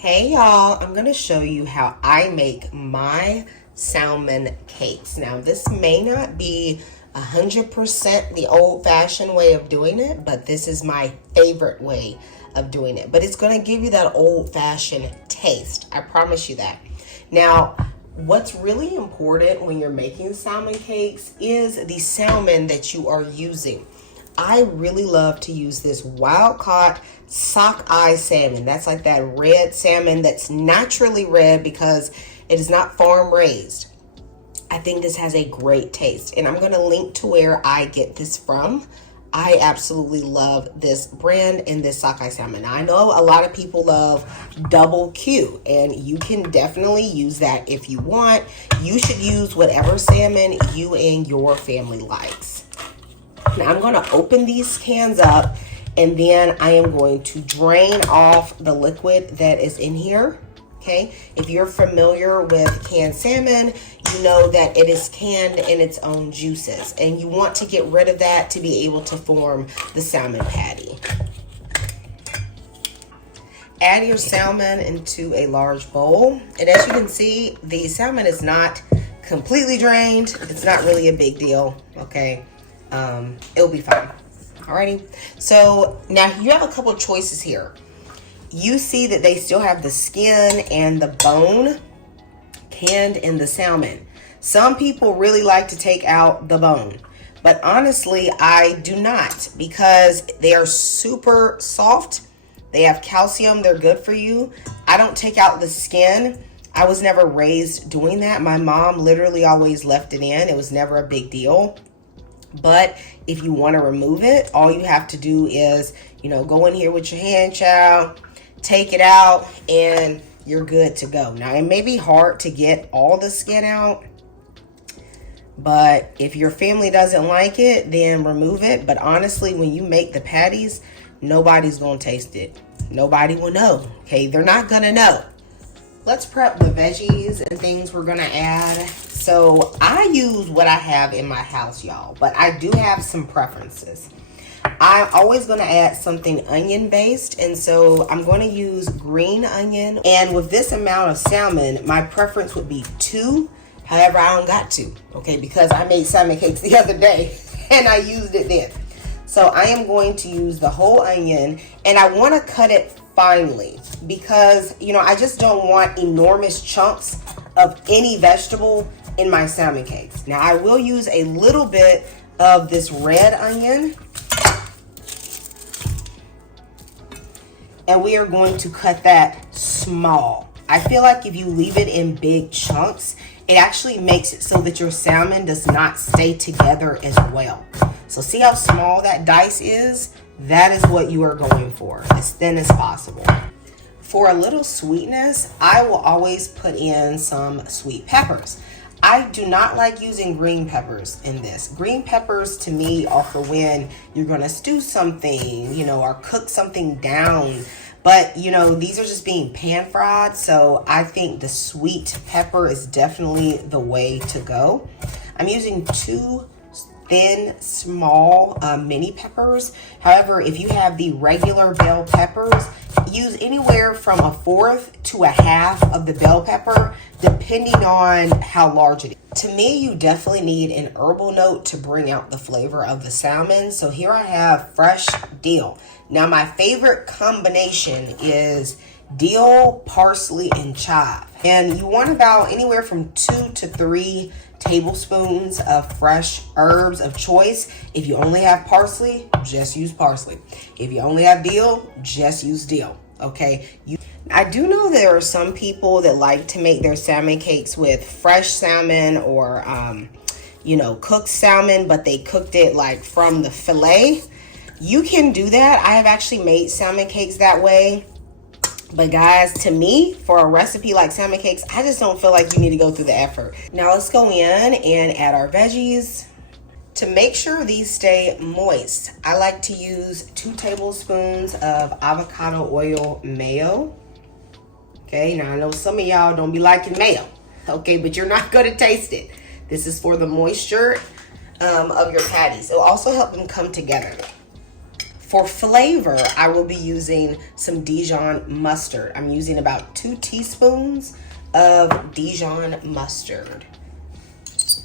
Hey y'all, I'm gonna show you how I make my salmon cakes. Now this may not be 100% the old-fashioned way of doing it, but this is my favorite way of doing it. But it's gonna give you that old-fashioned taste, I promise you that. Now, what's really important when you're making salmon cakes is the salmon that you are using. I really love to use this wild-caught sockeye salmon. That's like that red salmon that's naturally red because it is not farm raised. I think this has a great taste, and I'm going to link to where I get this from. I absolutely love this brand and this sockeye salmon. Now, I know a lot of people love double Q, and you can definitely use that if you want. You should use whatever salmon you and your family likes. Now I'm going to open these cans up, and then I am going to drain off the liquid that is in here. Okay, if you're familiar with canned salmon, you know that it is canned in its own juices, and you want to get rid of that to be able to form the salmon patty. Add your salmon into a large bowl, and as you can see, the salmon is not completely drained. It's not really a big deal, okay? It'll be fine. Alrighty, so now you have a couple of choices here. You see that they still have the skin and the bone canned in the salmon. Some people really like to take out the bone, but honestly I do not, because they are super soft. They have calcium, they're good for you. I don't take out the skin. I was never raised doing that. My mom literally always left it in. It was never a big deal. But if you want to remove it, all you have to do is, go in here with your hand, child, take it out, and you're good to go. Now, it may be hard to get all the skin out, but if your family doesn't like it, then remove it. But honestly, when you make the patties, nobody's going to taste it. Nobody will know, okay? They're not going to know. Let's prep the veggies and things we're going to add. So I use what I have in my house, y'all, but I do have some preferences. I'm always going to add something onion based, and so I'm going to use green onion. And with this amount of salmon, my preference would be 2. However, I don't got to, okay, because I made salmon cakes the other day and I used it then. So I am going to use the whole onion, and I want to cut it finely because, I just don't want enormous chunks of any vegetable in my salmon cakes. Now I will use a little bit of this red onion, and we are going to cut that small. I feel like if you leave it in big chunks, it actually makes it so that your salmon does not stay together as well. So see how small that dice is? That is what you are going for, as thin as possible. For a little sweetness, I will always put in some sweet peppers. I do not like using green peppers in this. Green peppers to me are for when you're gonna stew something, or cook something down. But, these are just being pan fried, so I think the sweet pepper is definitely the way to go. I'm using 2 thin, small mini peppers. However, if you have the regular bell peppers, use anywhere from 1/4 to 1/2 of the bell pepper, depending on how large it is. To me, you definitely need an herbal note to bring out the flavor of the salmon. So here I have fresh dill. Now, my favorite combination is dill, parsley, and chive. And you want about anywhere from 2 to 3 tablespoons of fresh herbs of choice. If you only have parsley, just use parsley. If you only have dill, just use dill, okay? I do know there are some people that like to make their salmon cakes with fresh salmon or, cooked salmon, but they cooked it like from the fillet. You can do that. I have actually made salmon cakes that way. But guys, to me, for a recipe like salmon cakes, I just don't feel like you need to go through the effort. Now let's go in and add our veggies. To make sure these stay moist, I like to use 2 tablespoons of avocado oil mayo. Okay, now I know some of y'all don't be liking mayo, okay, but you're not gonna taste it. This is for the moisture of your patties. It'll also help them come together. For flavor, I will be using some Dijon mustard. I'm using about 2 teaspoons of Dijon mustard.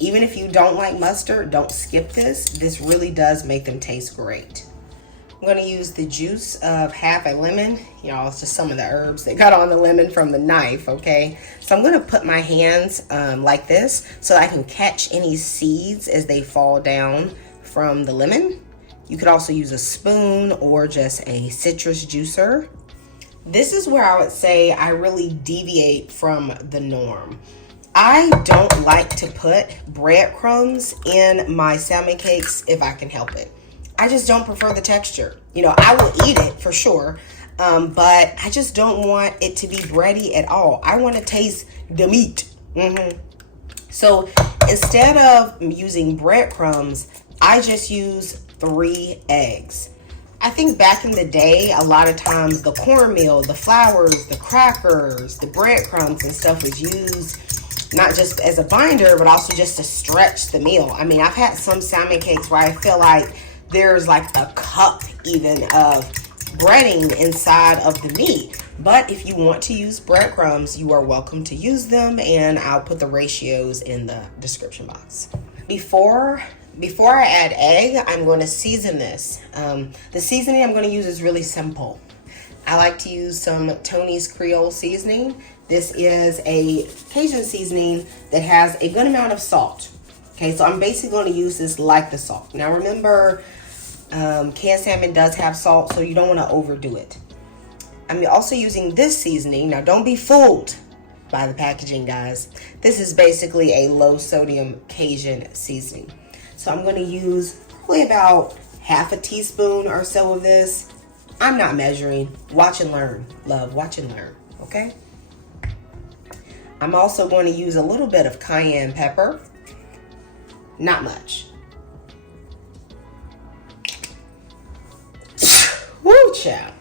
Even if you don't like mustard, don't skip this. This really does make them taste great. I'm going to use the juice of half a lemon. You know, it's just some of the herbs that got on the lemon from the knife, okay? So I'm going to put my hands like this so I can catch any seeds as they fall down from the lemon. You could also use a spoon or just a citrus juicer. This is where I would say I really deviate from the norm. I don't like to put breadcrumbs in my salmon cakes if I can help it. I just don't prefer the texture. You know, I will eat it for sure, but I just don't want it to be bready at all. I want to taste the meat. So instead of using breadcrumbs, I just use 3 eggs. I think back in the day, a lot of times the cornmeal, the flours, the crackers, the breadcrumbs and stuff was used not just as a binder, but also just to stretch the meal. I mean, I've had some salmon cakes where I feel like there's like a cup even of breading inside of the meat. But if you want to use breadcrumbs, you are welcome to use them, and I'll put the ratios in the description box. Before I add egg, I'm going to season this. The seasoning I'm going to use is really simple. I like to use some Tony's Creole seasoning. This is a Cajun seasoning that has a good amount of salt. Okay, so I'm basically going to use this like the salt. Now remember, canned salmon does have salt, so you don't want to overdo it. I'm also using this seasoning. Now don't be fooled by the packaging, guys. This is basically a low sodium Cajun seasoning. So I'm going to use probably about half a teaspoon or so of this. I'm not measuring. Watch and learn, love. Watch and learn, okay? I'm also going to use a little bit of cayenne pepper. Not much. Woo, child.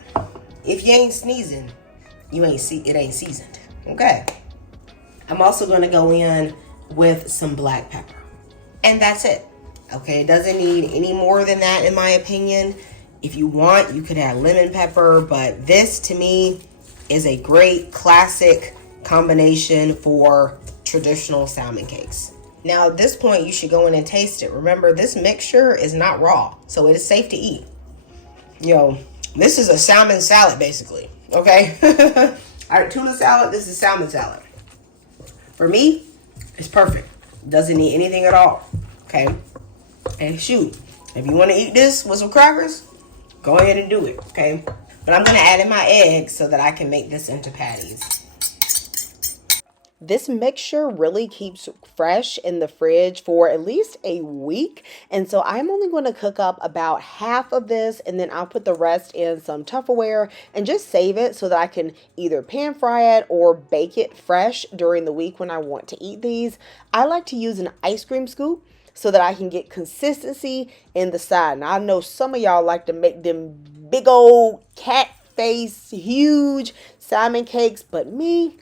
If you ain't sneezing, it ain't seasoned, okay? I'm also going to go in with some black pepper. And that's it. Okay, it doesn't need any more than that in my opinion. If you want, you could add lemon pepper, but this to me is a great classic combination for traditional salmon cakes. Now at this point, you should go in and taste it. Remember, this mixture is not raw, so it is safe to eat. You know, this is a salmon salad basically, okay? All right, tuna salad, this is salmon salad. For me, it's perfect. Doesn't need anything at all, okay? And shoot, if you want to eat this with some crackers, go ahead and do it, okay? But I'm going to add in my eggs so that I can make this into patties. This mixture really keeps fresh in the fridge for at least a week. And so I'm only going to cook up about half of this, and then I'll put the rest in some Tupperware and just save it so that I can either pan fry it or bake it fresh during the week when I want to eat these. I like to use an ice cream scoop so that I can get consistency in the side. Now I know some of y'all like to make them big old cat face, huge salmon cakes, but me,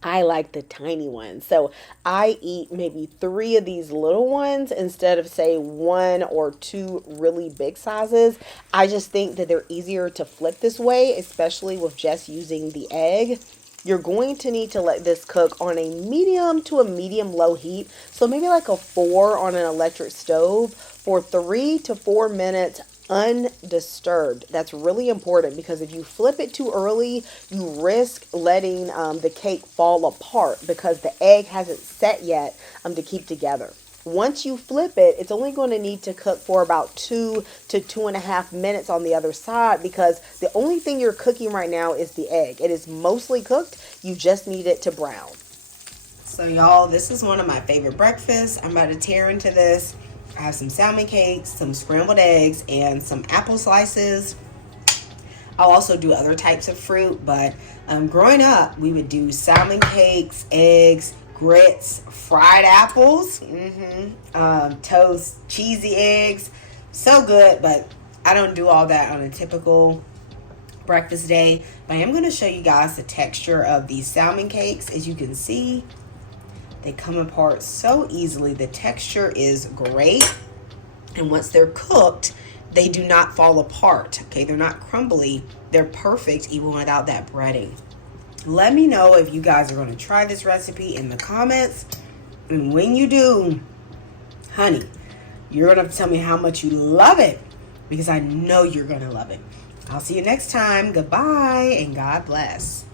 I like the tiny ones. So I eat maybe 3 of these little ones instead of say 1 or 2 really big sizes. I just think that they're easier to flip this way, especially with just using the egg. You're going to need to let this cook on a medium to a medium low heat. So maybe like a 4 on an electric stove for 3 to 4 minutes undisturbed. That's really important because if you flip it too early, you risk letting the cake fall apart because the egg hasn't set yet to keep together. Once you flip it, it's only going to need to cook for about 2 to 2.5 minutes on the other side because the only thing you're cooking right now is the egg. It is mostly cooked. You just need it to brown. So y'all, this is one of my favorite breakfasts. I'm about to tear into this. I have some salmon cakes, some scrambled eggs, and some apple slices. I'll also do other types of fruit, but growing up, we would do salmon cakes, eggs, grits, fried apples, toast, cheesy eggs. So good, but I don't do all that on a typical breakfast day. But I am going to show you guys the texture of these salmon cakes. As you can see, they come apart so easily. The texture is great. And once they're cooked, they do not fall apart. Okay, they're not crumbly. They're perfect even without that breading. Let me know if you guys are going to try this recipe in the comments. And when you do, honey, you're going to have to tell me how much you love it, because I know you're going to love it. I'll see you next time. Goodbye and God bless.